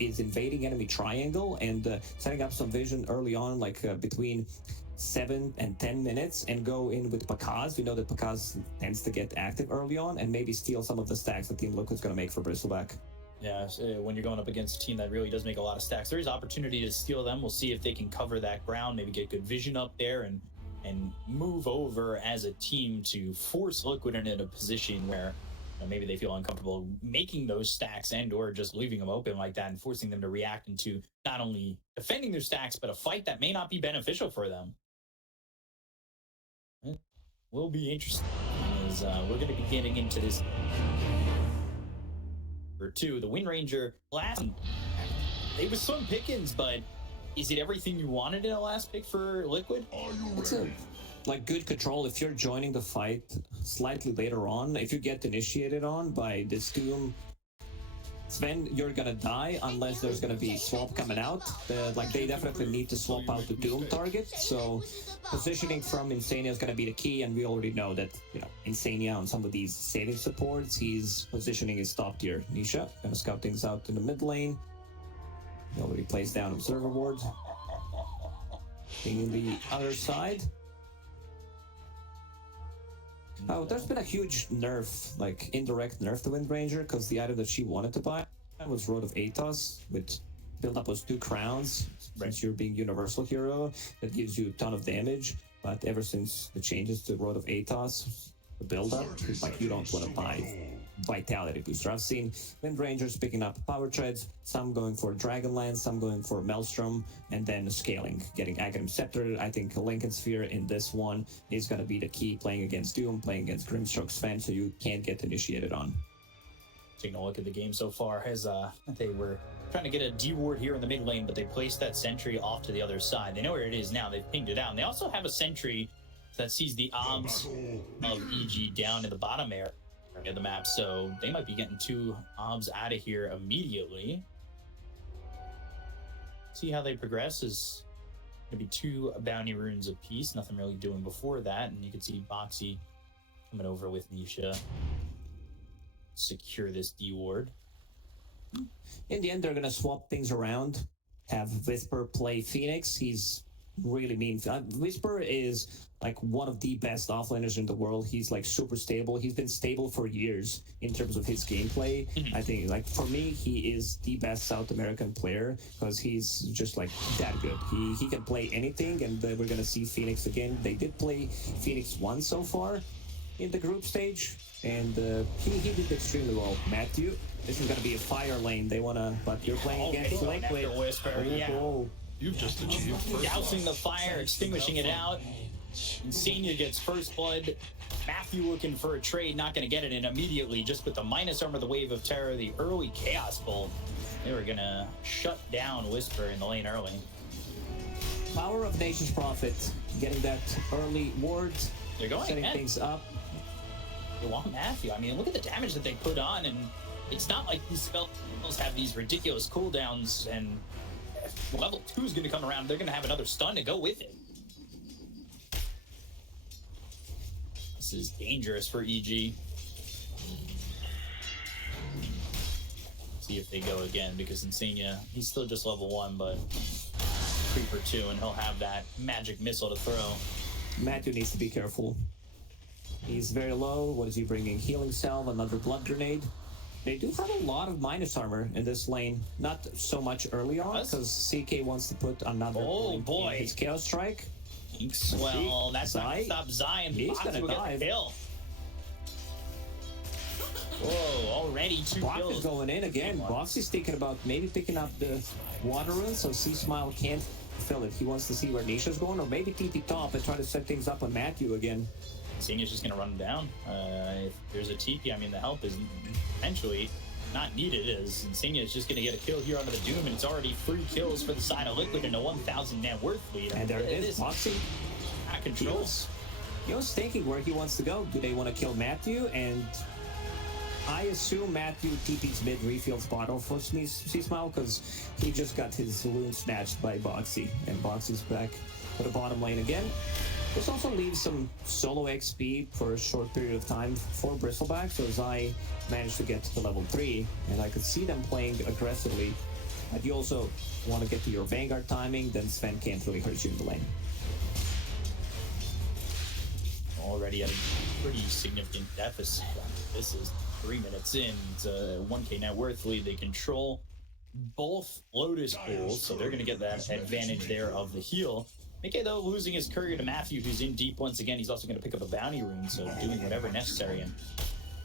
is invading enemy triangle and setting up some vision early on, like between 7 and 10 minutes, and go in with Pakaz. We know that Pakaz tends to get active early on and maybe steal some of the stacks that Team Liquid's going to make for Bristleback. Yeah, when you're going up against a team that really does make a lot of stacks, there is opportunity to steal them. We'll see if they can cover that ground, maybe get good vision up there and move over as a team to force Liquid into a position where maybe they feel uncomfortable making those stacks and or just leaving them open like that and forcing them to react into not only defending their stacks, but a fight that may not be beneficial for them. It will be interesting as we're going to be getting into this. Or two, the Wind Ranger last, it was Slim Pickens, but is it everything you wanted in a last pick for Liquid? It's a like good control if you're joining the fight slightly later on. If you get initiated on by this Doom, Sven, you're gonna die unless there's gonna be swap coming out. Like they definitely need to swap out the Doom target. So positioning from Insania is gonna be the key, and we already know that Insania on some of these saving supports, his positioning is top tier. Nisha gonna scout things out in the mid lane. He already placed down observer ward. Being in the other side. Oh, there's been a huge nerf, like indirect nerf to Wind Ranger, because the item that she wanted to buy was Road of Atos, with build up was 2 crowns. Since you're being Universal Hero, that gives you a ton of damage. But ever since the changes to Road of Atos, the build up, like you don't want to buy Vitality Booster. I've seen Wind Rangers picking up Power Treads, some going for Dragonlance, some going for Maelstrom, and then scaling, getting Aghanim Scepter. I think Lincoln Sphere in this one is going to be the key, playing against Doom, playing against Grimstroke Sven, so you can't get initiated on. Taking a look at the game so far, as they were trying to get a D-ward here in the mid lane, but they placed that sentry off to the other side. They know where it is now. They've pinged it out. And they also have a sentry that sees the obs of EG down in the bottom area of the map, so they might be getting 2 obs out of here immediately. See how they progress. Is going to be 2 bounty runes apiece. Nothing really doing before that, and you can see Boxy coming over with Nisha. Secure this D-ward. In the end, they're going to swap things around. Have Whisper play Phoenix. He's really mean. Whisper is like one of the best offlaners in the world. He's like super stable. He's been stable for years in terms of his gameplay. I think, like, for me, he is the best South American player because he's just like that good. He can play anything, and we're gonna see Phoenix again. They did play Phoenix once so far in the group stage, and he did extremely well. Matthew, this is gonna be a fire lane. They wanna, but you're playing against Liquid. Whisper, You've just achieved. Dousing the fire, extinguishing it out. Insania gets first blood. Matthew looking for a trade, not going to get it, and immediately, just with the minus armor, the Wave of Terror, the early Chaos Bolt, they were going to shut down Whisper in the lane early. Power of Nature's Prophet, getting that early ward, They're going setting ahead. things up. They want Matthew. I mean, look at the damage that they put on, and it's not like these spells have these ridiculous cooldowns, and if level 2 is going to come around, they're going to have another stun to go with it. This is dangerous for EG. See if they go again, because Insania, he's still just level 1, but Creeper 2, and he'll have that magic missile to throw. Matthew needs to be careful. He's very low. What is he bringing? Healing Salve, another Blood Grenade. They do have a lot of minus armor in this lane. Not so much early on, because CK wants to put another in his Chaos Strike. Well, that's not gonna stop Zion. He's gonna dive. Kill. Whoa, already 2 Box kills. is going in again. Box is thinking about maybe picking up the water rune, so C-Smile can't fill it. He wants to see where Nisha's going, or maybe TP top and try to set things up on Matthew again. Insania's just gonna run him down. If there's a TP, I mean, the help is eventually not needed, as Insania is just gonna get a kill here onto the Doom, and it's already 3 kills for the side of Liquid and a 1,000 net worth lead. And there it is. Boxy out of control. He was thinking where he wants to go. Do they want to kill Matthew? And I assume Matthew TP's mid refills bottle for C-Smile, because he just got his rune snatched by Boxy, and Boxy's back to the bottom lane again. This also leaves some solo XP for a short period of time for Bristleback, so Zai managed to get to level 3, and I could see them playing aggressively But you also want to get to your Vanguard timing, then Sven can't really hurt you in the lane. Already at a pretty significant deficit. This is 3 minutes in. It's a 1k net worth lead. They control both Lotus pools, so they're going to get that advantage there of the heal. Mickey, though, losing his courier to Matthew, who's in deep once again. He's also going to pick up a bounty rune, so doing whatever necessary. And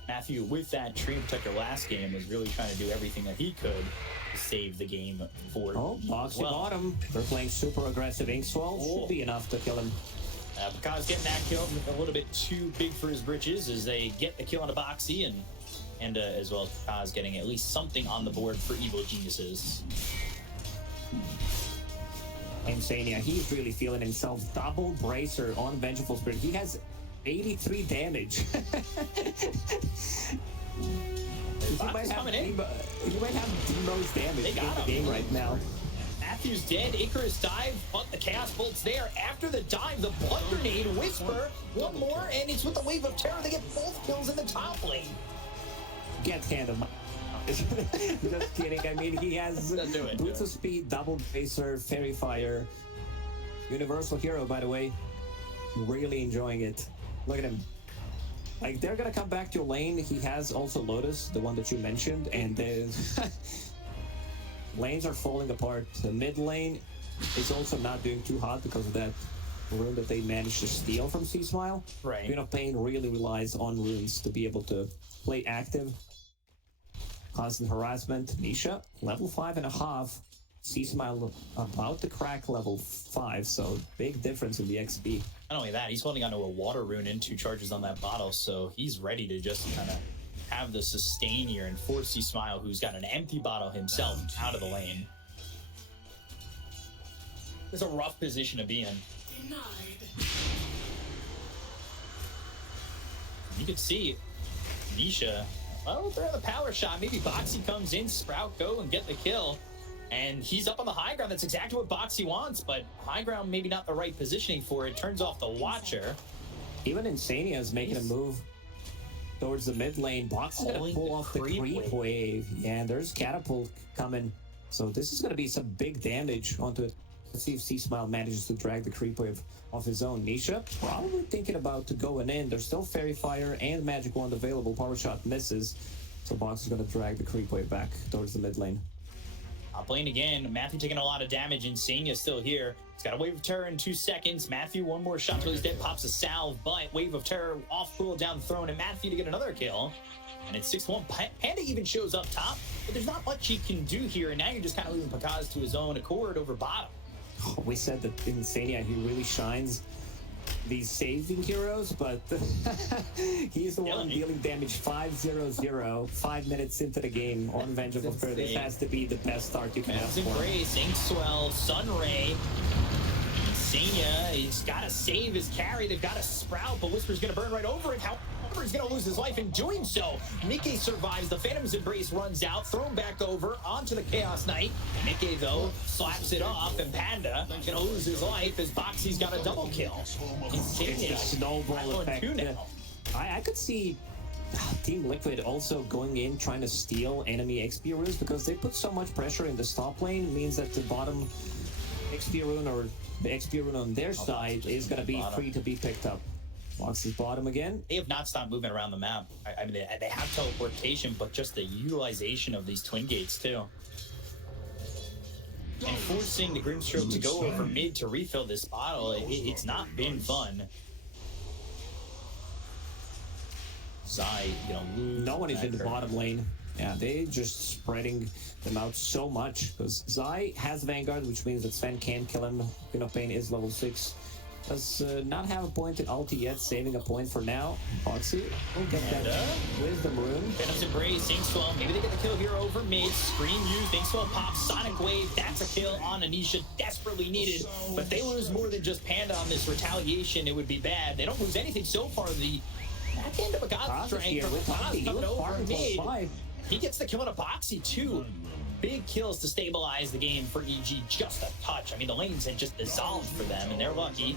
Matthew, with that Treant Protector last game, was really trying to do everything that he could to save the game for Boxy bottom. They're playing super aggressive Inkswell. Should be enough to kill him. Because getting that kill a little bit too big for his britches as they get the kill on a Boxy, and as well as Kaz getting at least something on the board for Evil Geniuses. Insania, he's really feeling himself. Double bracer on Vengeful Spirit. He has 83 damage. He might have the most damage in the game right now. Matthew's dead. Icarus dive, but the Chaos Bolt's there. After the dive, the Blood Grenade, Whisper, one more, and it's with the Wave of Terror. They get both kills in the top lane. Get handed. Just kidding. I mean, he has Boots of Speed, Double Bracer, Fairy Fire. Universal Hero, by the way. Really enjoying it. Look at him. Like, they're gonna come back to your lane. He has also Lotus, the one that you mentioned, and lanes are falling apart. The mid lane is also not doing too hot because of that rune that they managed to steal from C-Smile. Right. Queen of Pain really relies on runes to be able to play active. Constant harassment. Nisha, level 5.5. C-Smile about to crack level 5, so big difference in the XP. Not only that, he's holding onto a water rune and 2 charges on that bottle, so he's ready to just kind of have the sustain here and force C-Smile, who's got an empty bottle himself, out of the lane. It's a rough position to be in. You can see Nisha, well, throw the power shot. Maybe Boxy comes in, Sprout go and get the kill. And he's up on the high ground. That's exactly what Boxy wants, but high ground maybe not the right positioning for it. Turns off the Watcher. Even Insania is making a move towards the mid lane. Boxy's gonna pull off the creep wave. Yeah, and there's Catapult coming. So this is gonna be some big damage onto it. Let's see if C-Smile manages to drag the creep wave off his own. Nisha probably thinking about going in. There's still Fairy Fire and Magic Wand available. Power Shot misses. So Box is gonna drag the creep wave back towards the mid lane. Top lane again. Matthew taking a lot of damage. Insania's still here. He's got a Wave of Terror in 2 seconds. Matthew, one more shot till he's dead. Pops a salve, but Wave of Terror off cool down the throne, and Matthew to get another kill. And it's 6-1. Panda even shows up top, but there's not much he can do here. And now you're just kind of leaving Pakaz to his own accord over bottom. We said that Insania, he really shines these saving heroes, but he's the one dealing damage 5-0-0, 5 minutes into the game on Vengeful Spirit. This has to be the best start you can have for. Embrace, Inkswell, Sunray. Insania, he's got to save his carry. They've got to Sprout, but Whisper's going to burn right over it. However, he's going to lose his life in doing so. Mickey survives. The Phantom's Embrace runs out, thrown back over onto the Chaos Knight. Mickey, though, slaps it off, and Panda going to lose his life as Boxy's got a double kill. It's a snowball effect. I could see Team Liquid also going in trying to steal enemy XP runes because they put so much pressure in the top lane. It means that the bottom XP rune or the XP rune on their side is going to be free to be picked up. Boxy's bottom again. They have not stopped moving around the map. I mean, they have teleportation, but just the utilization of these twin gates, too. And forcing the Grimstroke to go over mid to refill this bottle, it's not been fun. Zai, lose. No one is in the bottom lane. Yeah, they just spreading them out so much because Zai has Vanguard, which means that Sven can kill him. Queen of Pain is level 6. Does not have a point in ulti yet, saving a point for now. Boxy will get that Wisdom Rune. Phantom's Embrace, Inkswell, maybe they get the kill here over mid. Scream used, Inkswell pops, Sonic Wave, that's a kill on Anisha, desperately needed. But if they lose more than just Panda on this retaliation, it would be bad. They don't lose anything so far. The back end of a God's strength from Kaz coming over mid. He gets the kill on a Boxy too. Big kills to stabilize the game for EG, just a touch. I mean, the lanes had just dissolved for them, and they're lucky.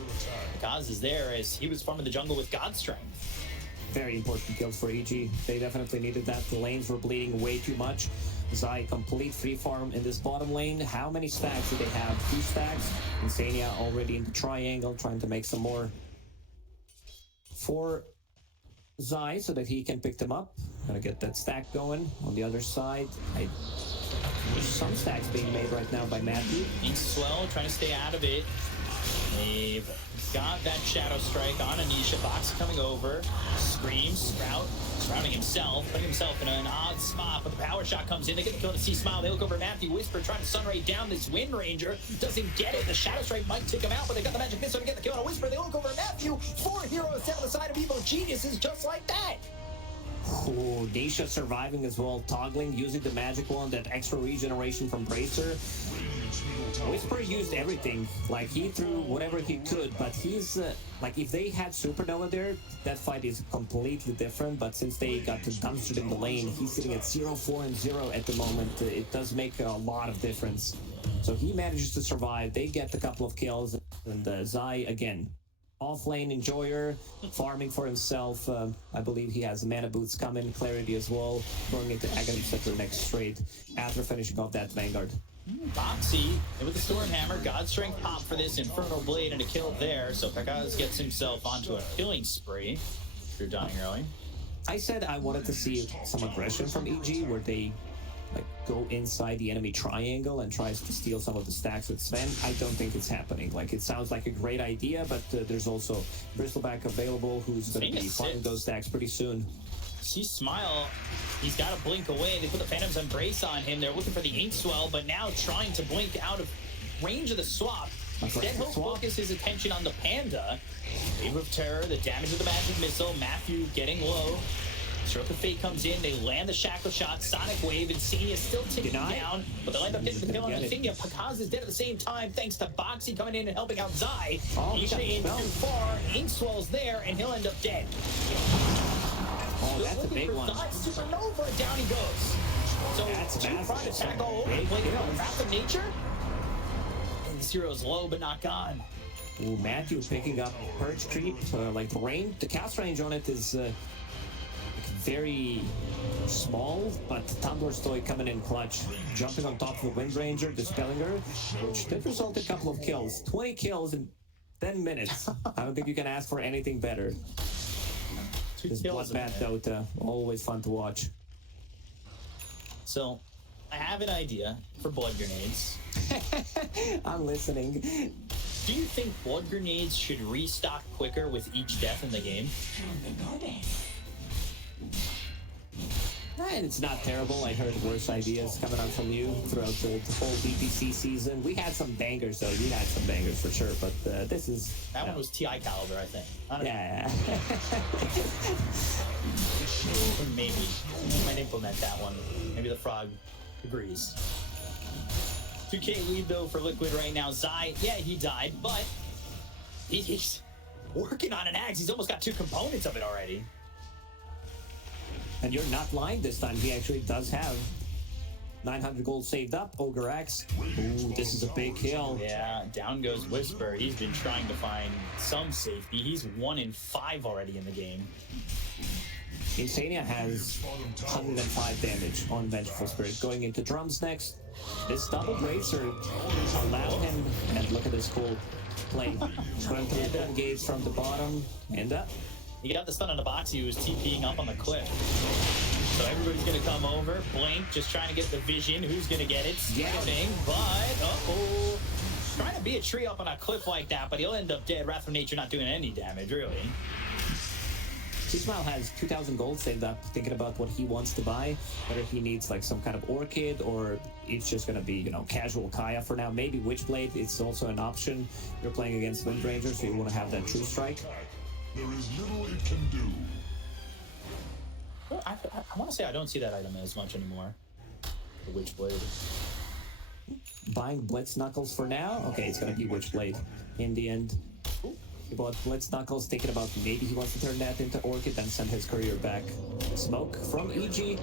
Kaz is there as he was farming the jungle with God's Strength. Very important kills for EG. They definitely needed that. The lanes were bleeding way too much. Zai complete free farm in this bottom lane. How many stacks do they have? 2 stacks. Insania already in the triangle, trying to make some more for Zai so that he can pick them up. Gonna get that stack going. On the other side, there's some stacks being made right now by Matthew. Swell trying to stay out of it. They've got that Shadow Strike on Anisha. Box coming over. Scream, Sprout, surrounding himself, putting himself in an odd spot, but the power shot comes in. They get the kill to see Smile. They look over Matthew. Whisper trying to Sunray down this Wind Ranger. Doesn't get it. The Shadow Strike might take him out, but they got the Magic Missile to get the kill on Whisper. They look over Matthew. 4 heroes down the side of Evil Geniuses just like that. Oh, Daisha surviving as well, toggling, using the magic wand, that extra regeneration from Bracer. Whisper used everything. Like, he threw whatever he could, but he's, like, if they had Supernova there, that fight is completely different, but since they got to dumpster in the lane, he's sitting at 0-4 and 0 at the moment. It does make a lot of difference. So he manages to survive, they get a couple of kills, and Zai, again, off-lane enjoyer, farming for himself. I believe he has mana boots coming, clarity as well, going into Aghanim Scepter next straight after finishing off that Vanguard. Boxy with the Stormhammer, God Strength pop for this Infernal Blade and a kill there, so Pekaz gets himself onto a killing spree. If you're dying early. I said I wanted to see some aggression from EG, where they like go inside the enemy triangle and tries to steal some of the stacks with Sven. I don't think it's happening. Like, it sounds like a great idea, but there's also Bristleback available, who's going to be farming those stacks pretty soon. See Smile, he's got to blink away. They put the Phantom's Embrace on him. They're looking for the Ink Swell, but now trying to blink out of range of the swap. Instead, he'll focus his attention on the Panda. Wave of Terror, the damage of the Magic Missile. Matthew getting low. Stroke of Fate comes in, they land the Shackle Shot, Sonic Wave, Insignia still ticking down, but they'll end up getting the kill on Insignia. Pekaz is dead at the same time, thanks to Boxy coming in and helping out Zai. Isha in too far, Inkswell's there, and he'll end up dead. Oh, that's a big one. Supernova, down he goes. So, two-pronged attack all over the place. Wrath of Nature. And Zero's low, but not gone. Ooh, Matthew picking up Purge Creep, like the range, the cast range on it is very small, but Tandorstoy coming in clutch, jumping on top of the Wind Ranger, dispelling her, which did result in a couple of kills. 20 kills in 10 minutes. I don't think you can ask for anything better. This Bloodbath Dota, always fun to watch. So, I have an idea for blood grenades. I'm listening. Do you think blood grenades should restock quicker with each death in the game? And it's not terrible. I heard worse ideas coming on from you throughout the whole BPC season. We had some bangers, though. You had some bangers for sure, but this is... That one was TI caliber, I think. Yeah. Maybe. I might implement that one. Maybe the frog agrees. 2K lead, though, for Liquid right now. Zai, yeah, he died, but he's working on an axe. He's almost got 2 components of it already. And you're not lying this time. He actually does have 900 gold saved up. Ogre Axe. Ooh, this is a big kill. Yeah, down goes Whisper. He's been trying to find some safety. He's 1 in 5 already in the game. Insania has 105 damage on Vengeful Spirit. Going into drums next. This double bracer allowed him, and look at this cool play. Going through the gates from the bottom, and up. He got the stun on the box. He was TPing up on the cliff. So everybody's going to come over. Blink, just trying to get the vision. Who's going to get it? Scouting, but uh-oh. Trying to be a tree up on a cliff like that, but he'll end up dead. Wrath of Nature not doing any damage, really. T-Smile has 2,000 gold saved up, thinking about what he wants to buy, whether he needs like some kind of Orchid or it's just going to be, you know, casual Kaya for now. Maybe Witchblade, it's also an option. You're playing against Wind Ranger, so you want to have that True Strike. There is little it can do. Well, I want to say I don't see that item as much anymore. The Witchblade. Buying Blitz Knuckles for now? Okay, it's going to be Witchblade in the end. He bought Blitz Knuckles, thinking about maybe he wants to turn that into Orchid, then send his career back. Smoke from EG.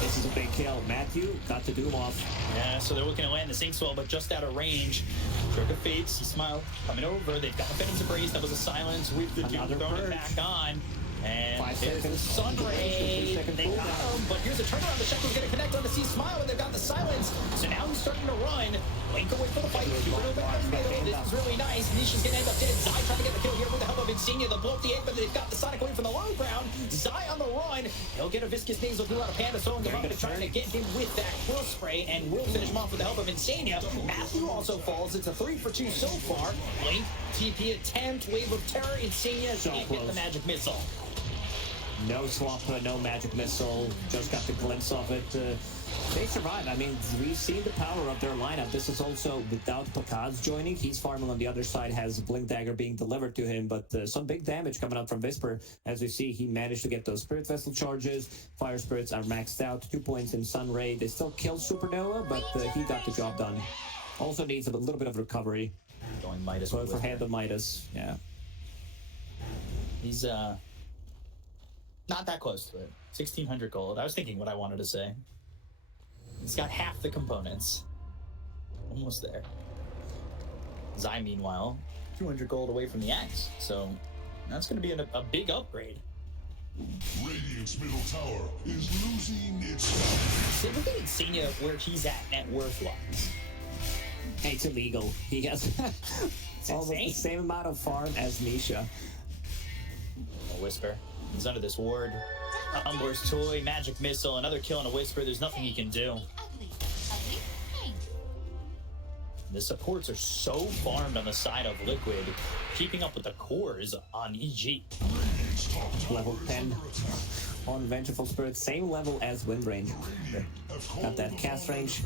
This is a big kill. Matthew got the Doom off. Yeah, so they're looking to land the Sinkswell, but just out of range. Stroke of Fates, he smiled, coming over. They've got a Phantom's Embrace. That was a silence with the Doom throwing it back on. And 5 there's the seconds. Sun Ray. 2-second They got cooldown. him, but here's a turnaround. The Shackle's going to connect on the C Smile, and they've got the silence. So now he's starting to run. Link away for the fight. Supernova in the middle. This is really nice. Nisha's going to end up dead. Zai trying to get the kill here with the help of Insignia. They'll blow up the egg, but they've got the Sonic away from the low ground. Zai on the run. He'll get a Viscous Nasal Glue out of Panda, so trying to get him with that Quill Spray, and will finish him off with the help of Insania. Matthew also falls. It's a 3 for 2 so far. Link, TP attempt, Wave of Terror. Insania can't get the Magic Missile. No swap, no magic missile. Just got the glimpse of it. They survive. I mean, we've seen the power of their lineup. This is also without Pakaz joining. He's farming on the other side, has Blink Dagger being delivered to him, but some big damage coming out from Whisper. As we see, he managed to get those Spirit Vessel charges. Fire Spirits are maxed out. 2 points in Sun Ray. They still killed Supernova, but he got the job done. Also needs a little bit of recovery. Going Midas. But for Hand of Midas, yeah. He's not that close to it. 1,600 gold. I was thinking what I wanted to say. He's got half the components. Almost there. Zai, meanwhile, 200 gold away from the axe. So that's going to be a big upgrade. Radiant's middle tower is losing its value. See, look at Insania where he's at net worth-wise. Hey, it's illegal. He has almost the same amount of farm as Nisha. A Whisper. He's under this ward. Umber's Toy, Magic Missile, another kill and a Whisper. There's nothing he can do. The supports are so farmed on the side of Liquid, keeping up with the cores on EG. Level 10 on Vengeful Spirit, same level as Wind Ranger. Got that cast range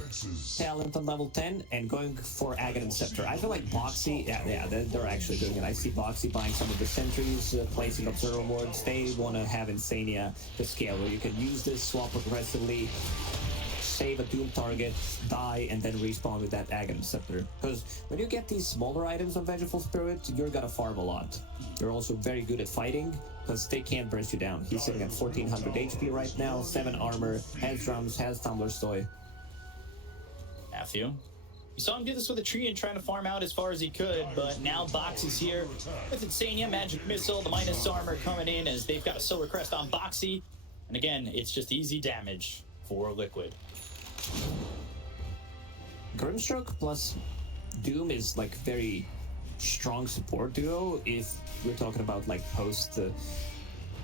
talent on level 10 and going for Aghanim Scepter. I feel like Boxy, yeah, they're actually doing it. I see Boxy buying some of the sentries, placing Observer wards. They want to have Insania to scale where you can use this, swap progressively, save a Doom target, die, and then respawn with that Aghanim Scepter. Because when you get these smaller items on Vengeful Spirit, you're gonna farm a lot. You're also very good at fighting, because they can't burst you down. He's sitting at 1400 HP right now, 7 armor, has drums, has Tumbler's Toy. Matthew. You saw him do this with a tree and trying to farm out as far as he could, but now Boxy's here with Insania, Magic Missile, the minus armor coming in as they've got a Solar Crest on Boxy. And again, it's just easy damage for Liquid. Grimstroke plus Doom is like very strong support duo if we're talking about like post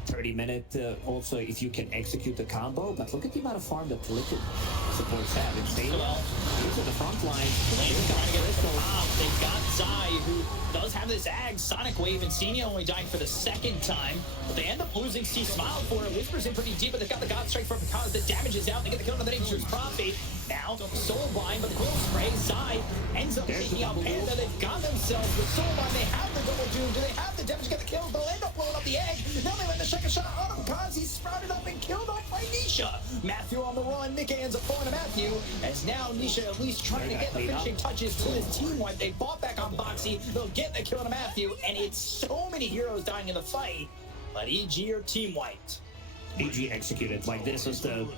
30-minute also if you can execute the combo, but look at the amount of farm that Liquid supports have. Insane. Well, these are the front lines. Lane's trying to get this top. They've got Zai, who does have this Ag Sonic Wave. Insania only dying for the second time, but they end up losing C Smile for it. Whisper's in pretty deep, but they've got the God Strike for Pakaz that damages out. They get the kill on the Nature's Prophet. Now, Soul Bind, but the Quill Spray. Zai ends up taking out Panda. They've got themselves the Soul Bind. They have the double Doom. Do they have the damage to get the kills? They'll end up blowing up the egg. Now they let the second shot on him because he's sprouted up and killed off by Nisha. Matthew on the run. Nick ends up falling to Matthew. As now Nisha at least trying to get the finishing touches to his team wipe. They bought back on Boxy. They'll get the kill on Matthew. And it's so many heroes dying in the fight. But EG are team wiped. EG executed. Like, this was the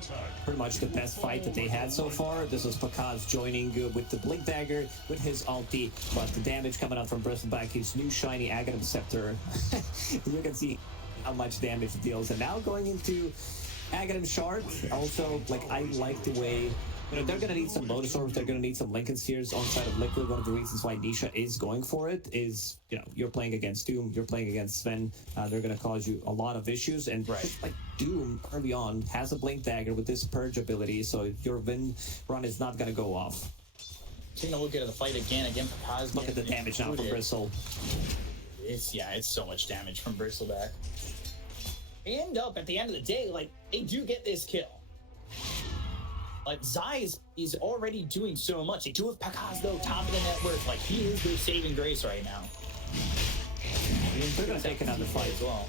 pretty much the best fight that they had so far. This was Pakaz joining with the Blink Dagger, with his ulti, but the damage coming out from Bristleback, his new shiny Aghanim Scepter. You can see how much damage it deals. And now going into Aghanim Shard, also, like, I like the way... You know, they're going to need some bonus orbs, they're going to need some Lincoln Spheres on side of Liquid. One of the reasons why Nisha is going for it is, you know, you're playing against Doom, you're playing against Sven, they're going to cause you a lot of issues, and just like Doom early on has a Blink Dagger with this Purge ability, so your win run is not going to go off. Taking a look at the fight again, Pakaz. Look at the damage now from Bristle. It's so much damage from Bristleback. They end up, at the end of the day, like, they do get this kill. Like, Zai is already doing so much. They do have Pakaz, though, top of the net worth. Like, he is their saving grace right now. They're going to take another fight as well.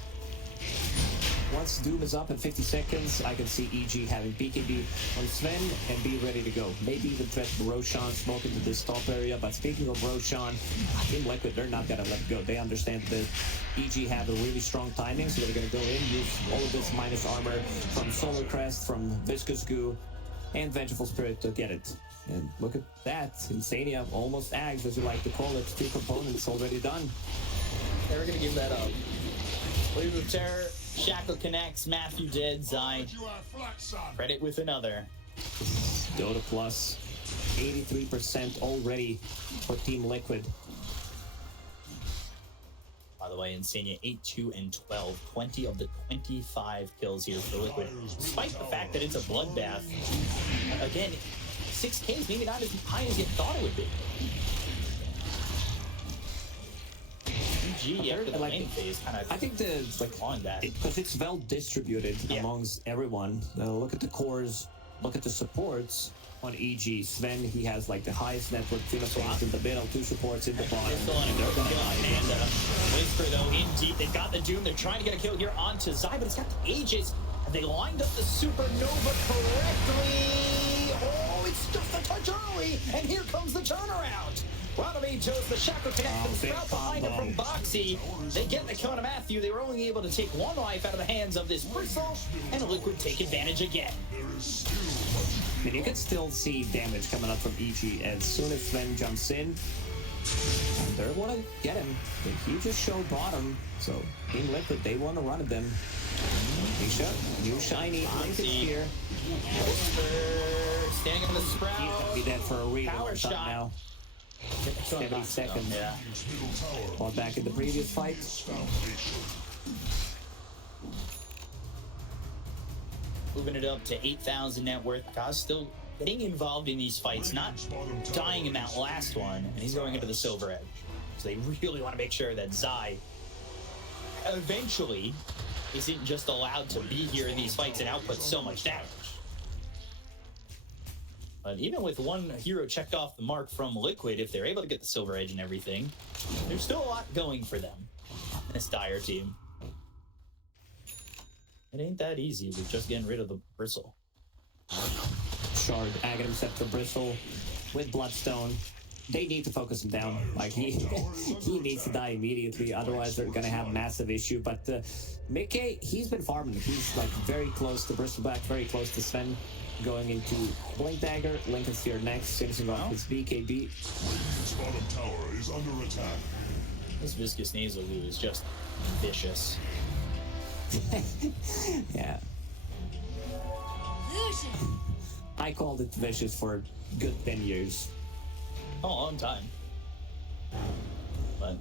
Once Doom is up in 50 seconds, I can see EG having BKB on Sven and be ready to go. Maybe even threat Roshan, smoke into this top area. But speaking of Roshan, Team Liquid, they're not going to let it go. They understand that EG have a really strong timing, so they're going to go in, use all of this minus armor from Solar Crest, from Viscous Goo, and Vengeful Spirit to get it. And look at that. Insania almost ags, as you like to call it. 2 components already done. They're going to give that up. Wave of Terror Shackle connects, Matthew dead, Zai You have flat, son. credit with another. Dota plus 83% already for Team Liquid. By the way, Insania 8, 2, and 12. 20 of the 25 kills here for Liquid. Despite the fact that it's a bloodbath. Again, 6K is maybe not as high as you thought it would be. GG after the like lane phase kind of I think the like on that. because it's well distributed Yeah. amongst everyone. Look at the cores, look at the supports on EG. Sven, he has like the highest network phenotypes in the middle, 2 supports in the bottom. Pistol and They're a gonna kill on die. Panda. Whisper though in deep. They've got the Doom. They're trying to get a kill here onto Zai, but it's got the Aegis. Have they lined up the Supernova correctly? Oh, it's just a touch early, and here comes the turnaround. Rodamy chose the Shackle connect and big Sprout behind him from combo. Boxy. They get the kill on Matthew. They were only able to take one life out of the hands of this Bristle, and Liquid take advantage again. I mean, you can still see damage coming up from EG as soon as Sven jumps in. And they want to get him. But he just showed bottom. So Team Liquid, they want to run at them. Nisha, new shiny linkage here. Whisper standing on the He's Sprout. gonna be dead for a really Power long shot. time now. 70 seconds. Yeah. While back in the previous fight. Moving it up to 8,000 net worth. Kaz still getting involved in these fights, not dying in that last one, and he's going into the Silver Edge. So they really want to make sure that Zai eventually isn't just allowed to be here in these fights and output so much damage. But even with one hero checked off the mark from Liquid, if they're able to get the Silver Edge and everything, there's still a lot going for them, this Dire team. It ain't that easy with just getting rid of the Bristle. Shard, Aghanim Scepter, Bristle with Bloodstone. They need to focus him down. Like he needs to die immediately, otherwise they're gonna have massive issue. But Mickey, he's been farming. He's like very close to Bristleback, very close to Sven. Going into Blink Dagger, Lincoln Sphere next, finishing off his BKB. Radiant's bottom tower is under attack. This Viscous Nasal Glue is just vicious. Yeah. I called it vicious for a good 10 years. A long time. But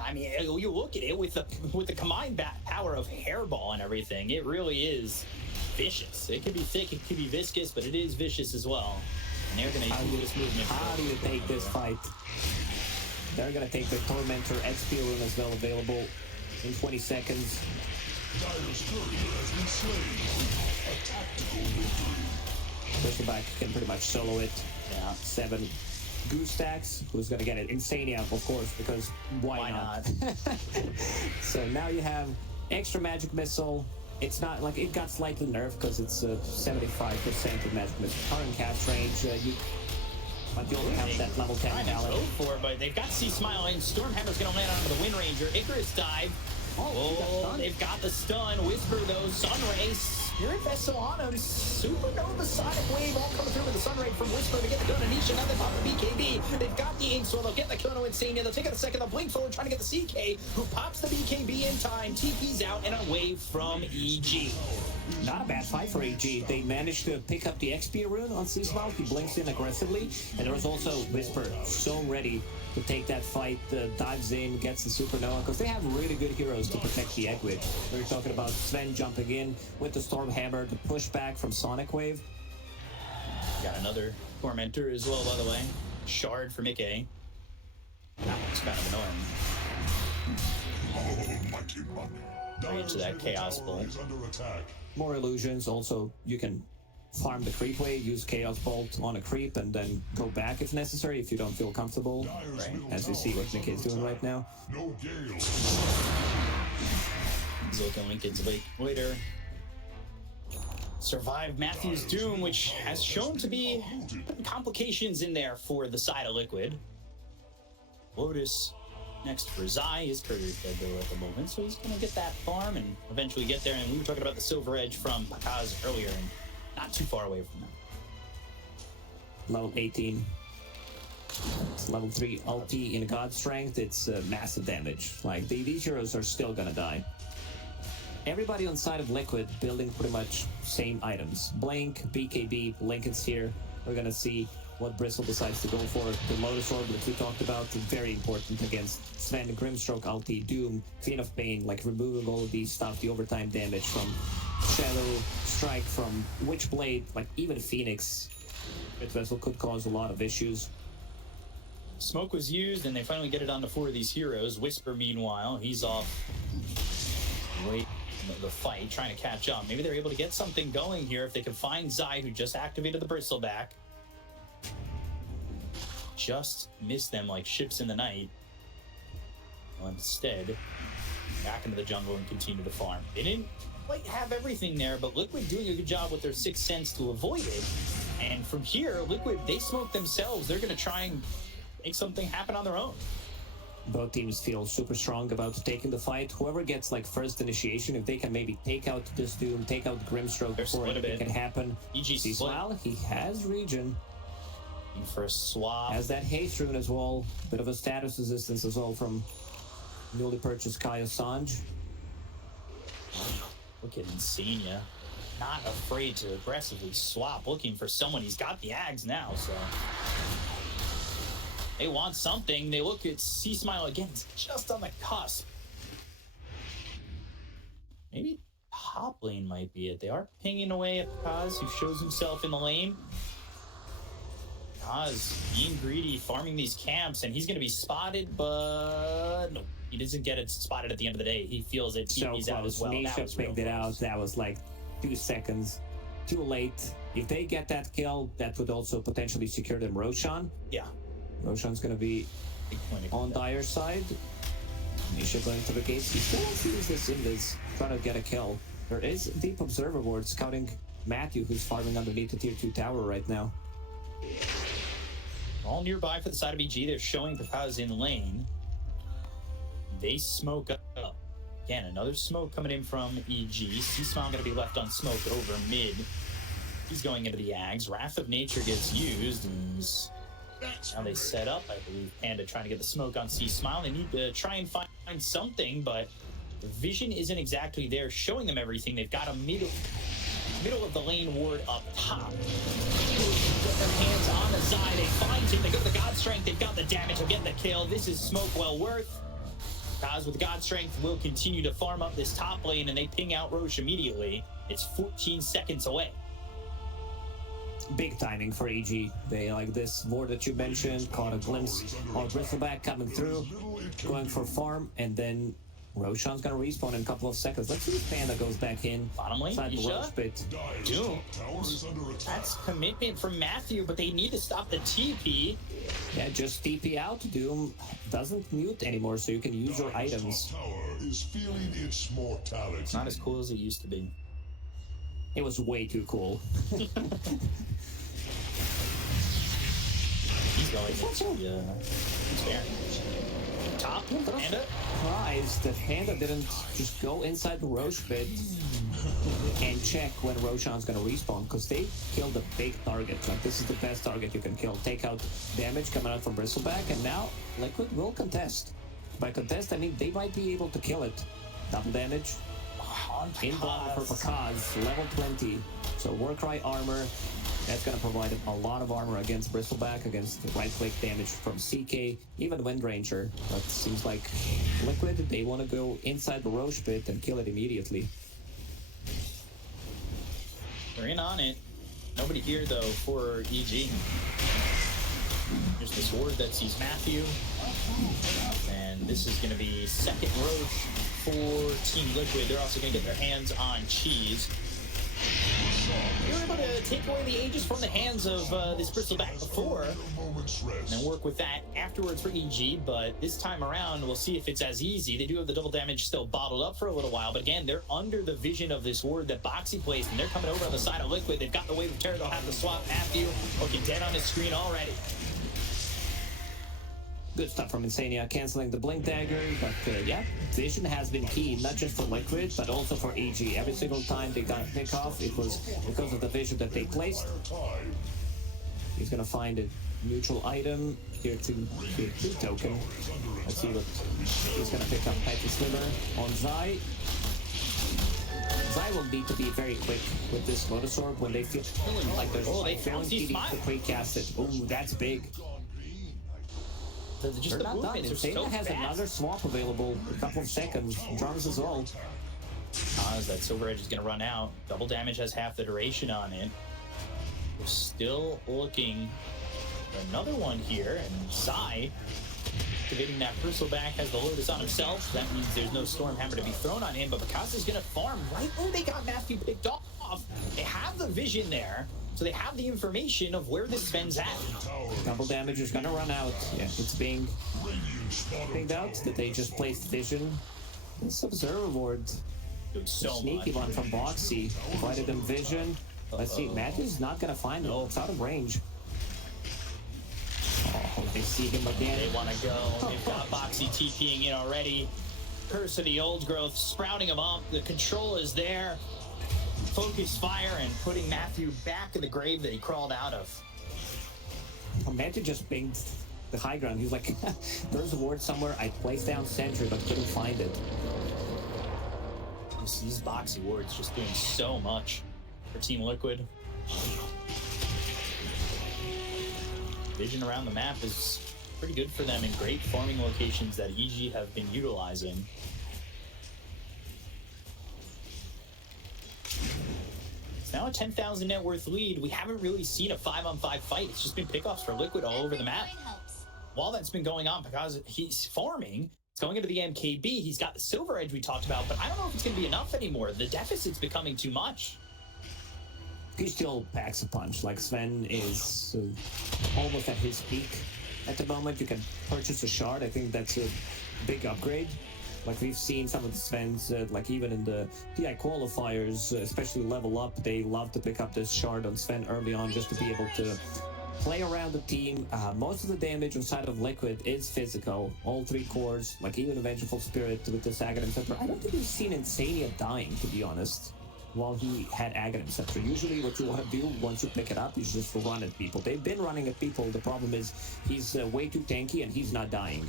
I mean, you look at it with the combined power of Hairball and everything, it really is vicious. It can be thick, it can be viscous, but it is vicious as well. And they're gonna use this movement. How do you take this fight? They're gonna take the Tormentor XP rune as well, available in 20 seconds. Dire's courier has been slain. A tactical victory. Bristleback can pretty much solo it. Yeah. 7 goose stacks. Who's gonna get it? Insania, of course, because why not? So now you have extra magic missile. It's not like it got slightly nerfed because it's 75% of magic missile current cast range. But you only have that level 10 Trying to talent. go for it, but they've got Sea Smile in. Stormhammer's gonna land onto the Wind Ranger. Icarus dive. Oh, they've got the stun. Whisper though, Sunray, Spirit Vessel on him. Supernova Sonic Wave all coming through with the Sunray from Whisper to get the gun. Anisha, now they pop the BKB. They've got the Ink Sword. They'll get the kill to Insania. They'll take it a second. They'll blink forward, trying to get the CK, who pops the BKB in time. TP's out and away from EG. Not a bad fight for AG. They managed to pick up the XP rune on Seasmouth. He blinks in aggressively. And there was also Whisper, so ready to take that fight, dives in, gets the Supernova, because they have really good heroes to protect the egg with. We were talking about Sven jumping in with the Stormhammer, the pushback from Sonic Wave. Got another Tormentor as well, by the way. Shard for Mickey. That one's kind of annoying. Oh, mighty money. Bring it to that Chaos Bolt. Is under attack. More illusions. Also, you can farm the creep wave, use Chaos Bolt on a creep, and then go back if necessary if you don't feel comfortable. Dire's middle As we see tower what is Mickey is under doing attack. right now. No gale. Zoka Lincoln's later. Survived Matthew's Doom, which has shown to be complications in there for the side of Liquid. Lotus next for Zai. His courier's dead though at the moment, so he's going to get that farm and eventually get there. And we were talking about the Silver Edge from Pakaz earlier, and not too far away from that. Level 18. It's level 3 ulti in God Strength. It's massive damage. Like, these heroes are still gonna die. everybody on side of Liquid building pretty much same items. Blink, BKB, Lincoln's here. We're gonna see what Bristle decides to go for. The Lotus Orb that we talked about, very important against Sven, Grimstroke, Ulti, Doom, Fiend of Pain, like removing all of these stuff, the overtime damage from Shadow, Strike, from Witchblade, like even Phoenix. Red Vessel could cause a lot of issues. Smoke was used, and they finally get it onto 4 of these heroes. Whisper, meanwhile, he's off. Wait, the fight, trying to catch up. Maybe they're able to get something going here if they can find Zai, who just activated the Bristleback. Just missed them like ships in the night. Well, instead, back into the jungle and continue to farm. They didn't quite have everything there, but Liquid doing a good job with their Sixth Sense to avoid it. And from here, Liquid, they smoke themselves. They're going to try and make something happen on their own. Both teams feel super strong about taking the fight. Whoever gets like first initiation, if they can maybe take out this Doom, take out Grimstroke before anything can happen. EG See Smile, he has regen. For a swap. Has that haste rune as well. Bit of a status resistance as well from newly purchased Kaya Sanj. Look at Insania. Not afraid to aggressively swap, looking for someone. He's got the Ags now, so they want something. They look at C-Smile again. It's just on the cusp. Maybe top lane might be it. They are pinging away at Kaz, who shows himself in the lane. Kaz being greedy, farming these camps, and he's going to be spotted, but no, he doesn't get it spotted at the end of the day. He feels it. So He's out as well. Nisha picked it out. That was like 2 seconds too late. If they get that kill, that would also potentially secure them Roshan. Yeah. Roshan's going to be on Dire's side. Nisha going to the gates. He still wants to use this in this, trying to get a kill. There is Deep Observer Ward scouting Matthew, who's farming underneath the tier 2 tower right now. All nearby for the side of EG. They're showing Papaz in lane. They smoke up. Again, another smoke coming in from EG. C-Smile going to be left unsmoked over mid. He's going into the Ags. Wrath of Nature gets used. And now they set up. I believe Panda trying to get the smoke on C-Smile. They need to try and find something, but the vision isn't exactly there, showing them everything. They've got a middle of the lane ward up top. Put their hands on the side. They find him. They got the God Strength. They've got the damage. They'll get the kill. This is smoke well worth. Kaz with God Strength will continue to farm up this top lane, and they ping out Roche immediately. It's 14 seconds away. Big timing for EG. They like this ward that you mentioned, caught a glimpse of Bristleback coming through, going for farm, and then Roshan's gonna respawn in a couple of seconds. Let's see if Panda goes back in. Bottom lane, Inside the Roche pit. Doom. That's commitment from Matthew, but they need to stop the TP. Yeah, just TP out. Doom doesn't mute anymore, so you can use your items. Is feeling its mortality. It's not as cool as it used to be. It was way too cool. He's going into top. Panda. Surprised that Panda didn't just go inside the Roche pit and check when Roshan's gonna respawn, because they killed a big target. Like, this is the best target you can kill. Take out damage coming out from Bristleback, and now Liquid will contest. By contest, I mean they might be able to kill it. Double damage. Inbound for Pakaz, level 20. So Warcry armor, that's going to provide a lot of armor against Bristleback, against right-click damage from CK, even Windranger. But seems like Liquid, they want to go inside the Roche pit and kill it immediately. We're in on it. Nobody here, though, for EG. There's this ward that sees Matthew. And this is going to be second Roche for Team Liquid. They're also going to get their hands on Cheese. They were able to take away the Aegis from the hands of this Bristleback before, and then work with that afterwards for EG, but this time around, we'll see if it's as easy. They do have the double damage still bottled up for a little while, but again, they're under the vision of this ward that Boxy placed, and they're coming over on the side of Liquid. They've got the wave of terror. They'll have to swap Matthew, looking dead on his screen already. Good stuff from Insania, canceling the Blink Dagger, but yeah, vision has been key, not just for Liquid, but also for EG. Every single time they got a pick off, it was because of the vision that they placed. He's gonna find a neutral item, tier 2 token. Let's see what he's gonna pick up. Petty Sliver on Zai. Zai will need to be very quick with this Lotus Orb when they feel like there's they failing found these TD to pre-cast it. Ooh, that's big. Just They're the not done. movements are Insana so has fast. another swap available in a couple of seconds. Drums as well. That Silver Edge is going to run out. Double damage has half the duration on it. We're still looking for another one here, and Sai activating that Bristleback has the Lotus on himself. That means there's no Stormhammer to be thrown on him, but Picasso's going to farm right when they got Matthew picked off. They have the vision there, so they have the information of where this Sven's at. Double damage is gonna run out. Yeah, it's being pinged out that they just placed vision. This Observer Ward. Doing so Sneaky much. one from Boxy. Provided him vision. Let's see, Matthew's not gonna find it. It's out of range. Oh, they see him again. They want to go. They've got Boxy TPing in already. Curse of the Old Growth sprouting him up. The control is there. Focus fire and putting Matthew back in the grave that he crawled out of. Oh, Matthew just pinged the high ground. He's like, there's a ward somewhere. I placed down sentry but couldn't find it. These Boxy wards just doing so much for Team Liquid. Vision around the map is pretty good for them in great farming locations that EG have been utilizing. It's now a 10,000 net worth lead. We haven't really seen a 5-on-5 fight. It's just been pickoffs for Liquid all over the map. While that's been going on, because he's farming, it's going into the MKB. He's got the Silver Edge we talked about, but I don't know if it's going to be enough anymore. The deficit's becoming too much. He still packs a punch. Like, Sven is almost at his peak at the moment. You can purchase a shard. I think that's a big upgrade. Like, we've seen some of the Svens, like even in the TI qualifiers, especially level up, they love to pick up this shard on Sven early on just to be able to play around the team. Most of the damage on side of Liquid is physical. All three cores, like even a Vengeful Spirit with this Aghanim Scepter. I don't think we've seen Insania dying, to be honest, while he had Aghanim Scepter. Usually what you want to do once you pick it up is just run at people. They've been running at people. The problem is he's way too tanky and he's not dying.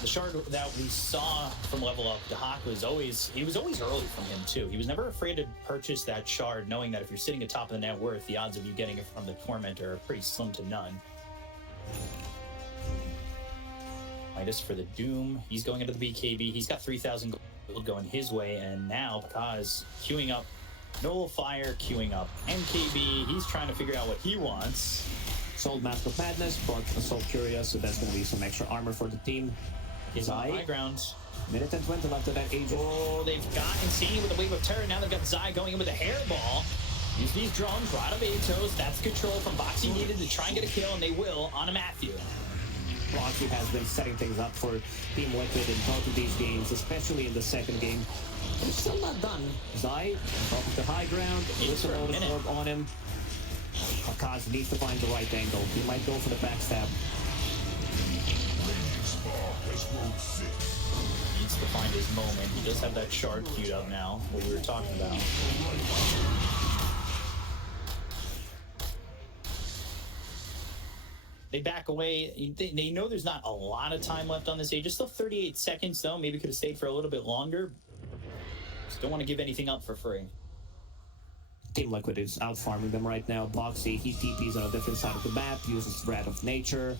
The shard that we saw from Level Up, Dahak was always early from him too. He was never afraid to purchase that shard, knowing that if you're sitting atop of the net worth, the odds of you getting it from the Tormentor are pretty slim to none. Midas for the Doom. He's going into the BKB. He's got 3,000 gold going his way, and now Pekaz queuing up Nullifier, queuing up MKB. He's trying to figure out what he wants. Sold Mask of Madness, brought Assault Curia, so that's going to be some extra armor for the team. He's on high ground. Minute and 20 left of that agent. Oh, they've got Insane with the Wave of Terror. Now they've got Zai going in with a hairball. Use these drones right of Atos. That's control from Boxy needed to try and get a kill, and they will on a Matthew. Boxy has been setting things up for Team Liquid in both of these games, especially in the second game. But it's still not done. Zai, top of the high ground, with a Lotus Orb on him. Akaz needs to find the right angle. He might go for the backstab. Needs to find his moment. He does have that shard queued up now, what we were talking about. They back away. They know there's not a lot of time left on this age. It's still 38 seconds, though. Maybe could have stayed for a little bit longer. Just don't want to give anything up for free. Team Liquid is out farming them right now. Boxy, he TPs on a different side of the map, uses Wrath of Nature,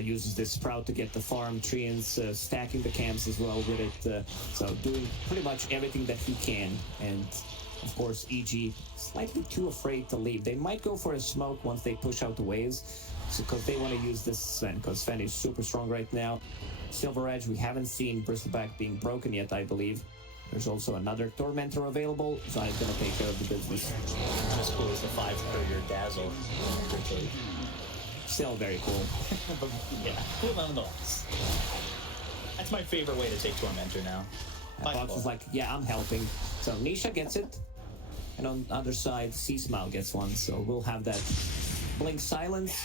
uses this Sprout to get the farm, Treants stacking the camps as well with it. So doing pretty much everything that he can. And of course, EG slightly too afraid to leave. They might go for a smoke once they push out the waves, because they want to use this Sven, because Sven is super strong right now. Silver Edge, we haven't seen Bristleback being broken yet, I believe. There's also another Tormentor available, so I'm gonna take care of the business. Not as cool as the 5-per-year Dazzle. Still very cool. But yeah, cool nonetheless. That's my favorite way to take Tormentor now. Box is like, yeah, I'm helping. So Nisha gets it, and on the other side, C-Smile gets one, so we'll have that Blink Silence,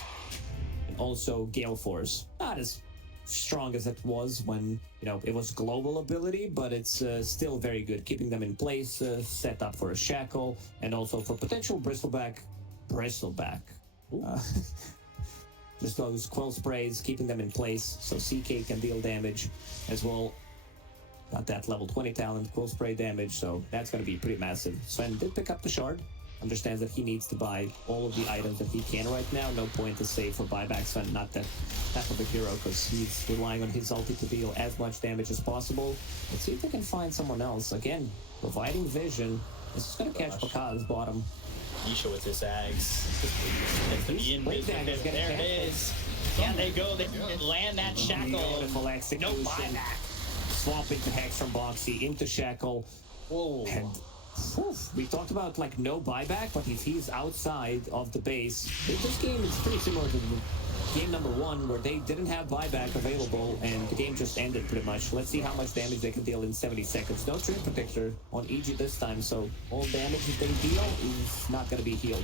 and also Gale Force. Not as strong as it was when, you know, it was global ability, but it's still very good, keeping them in place, set up for a Shackle, and also for potential Bristleback. Just those Quill Sprays, keeping them in place, so CK can deal damage as well. Got that level 20 talent, cool spray damage, so that's going to be pretty massive. Sven did pick up the shard. Understands that he needs to buy all of the items that he can right now. No point to save for buyback. Sven, not that type of a hero, because he's relying on his ulti to deal as much damage as possible. Let's see if they can find someone else. Again, providing vision. This is going to catch Bakaz's bottom. Nisha with his Ags. There it is. Yeah, they go. They land that shackle. Beautiful execution. No buyback. Swap into Hex from Boxy into Shackle. Whoa. And we talked about like no buyback, but if he's outside of the base, this game is pretty similar to game number 1, where they didn't have buyback available and the game just ended pretty much. Let's see how much damage they can deal in 70 seconds. No Treant Protector on EG this time, so all damage that they deal is not going to be healed.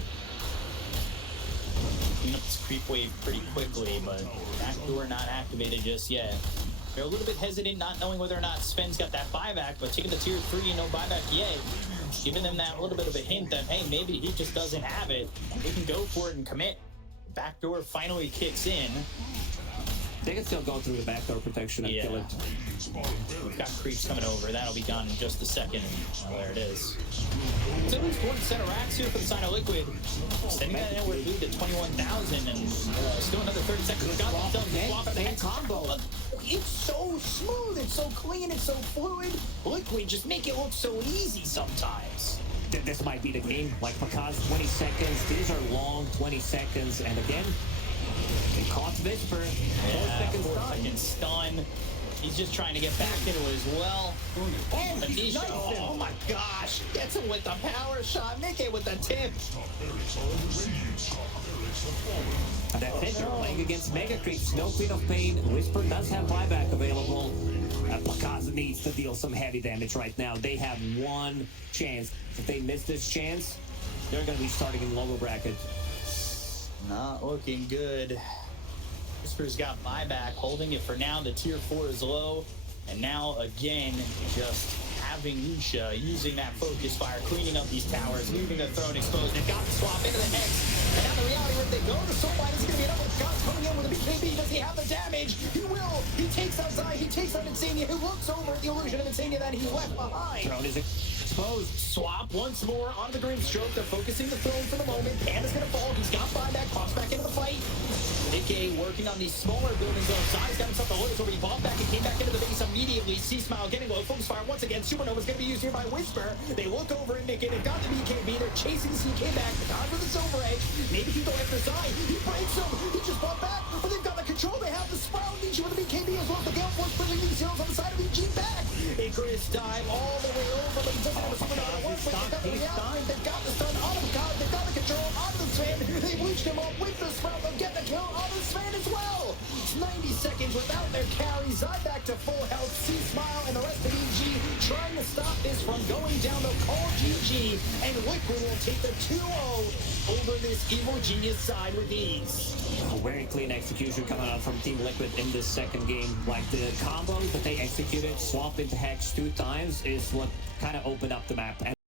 Clean up this creep wave pretty quickly, but backdoor not activated just yet. They're a little bit hesitant, not knowing whether or not Sven's got that buyback, but taking the tier 3 and no buyback yet, giving them that little bit of a hint that, hey, maybe he just doesn't have it. They can go for it and commit. Backdoor finally kicks in. They can still go through the backdoor protection and kill it. We've got creeps coming over. That'll be gone in just a second. And there it is. So at least one set of racks here for the Sino Liquid. Sending that inward lead to 21,000 and still another 30 seconds. We've got themselves a swap at the next combo. It's so smooth, it's so clean, it's so fluid. Liquid just make it look so easy sometimes. This might be the game. Like Bakaz, 20 seconds. These are long 20 seconds. And again, they caught Whisper. 4 seconds stun. He's just trying to get back into it as well. Oh, Anisha. Oh my gosh. Gets him with the power shot. Nick it with the tip. And that's it. They're playing against Mega Creeps. No Queen of Pain. Whisper does have buyback available. Bakaz needs to deal some heavy damage right now. They have one chance. If they miss this chance, they're going to be starting in lower bracket. Not looking good. Whisper's got buyback, holding it for now. The tier 4 is low. And now, again, just having Nisha using that focus fire, cleaning up these towers, leaving the throne exposed. They've got the swap into the Hex. And now the reality, where they go, the soul line is going to be another Gus coming in with a BKB. Does he have the damage? He will. He takes outside. He takes out Insania, who looks over at the illusion of Insania that he left behind. Throne is exposed. Swap once more on the Grim Stroke. They're focusing the throne for the moment. Panda's going to fall. He's got buyback. Pops back into the fight. Nick A working on these smaller buildings though. Zai's got himself a load, so he bombed back and came back into the base immediately. C-Smile getting low. Focus fire once again. Supernova's going to be used here by Whisper. They look over at Nick A. They've got the BKB. They're chasing CK back. The God with the Silver Edge. Maybe he can go after Zai. He breaks him. He just bought back. But they've got the control. They have the Sprout. Nietzsche with the BKB as well. The Gale Force pushing these heroes on the side of EG back. Icarus dive all the way over. But he doesn't have a Supernova. They've got the reality. They've got the stun on him. God, they've got the control on the Sven. They bleached him up with the Sprout. They'll get the kill on the Sven as well. It's 90 seconds without their carry. Zai back to full health. C-Smile and the rest of EG trying to stop this from going down. They'll call GG. And Liquid will take the 2-0 over this Evil Genius side with ease. A very clean execution coming out from Team Liquid in this second game. Like the combos that they executed, swap into Hex 2 times, is what kind of opened up the map.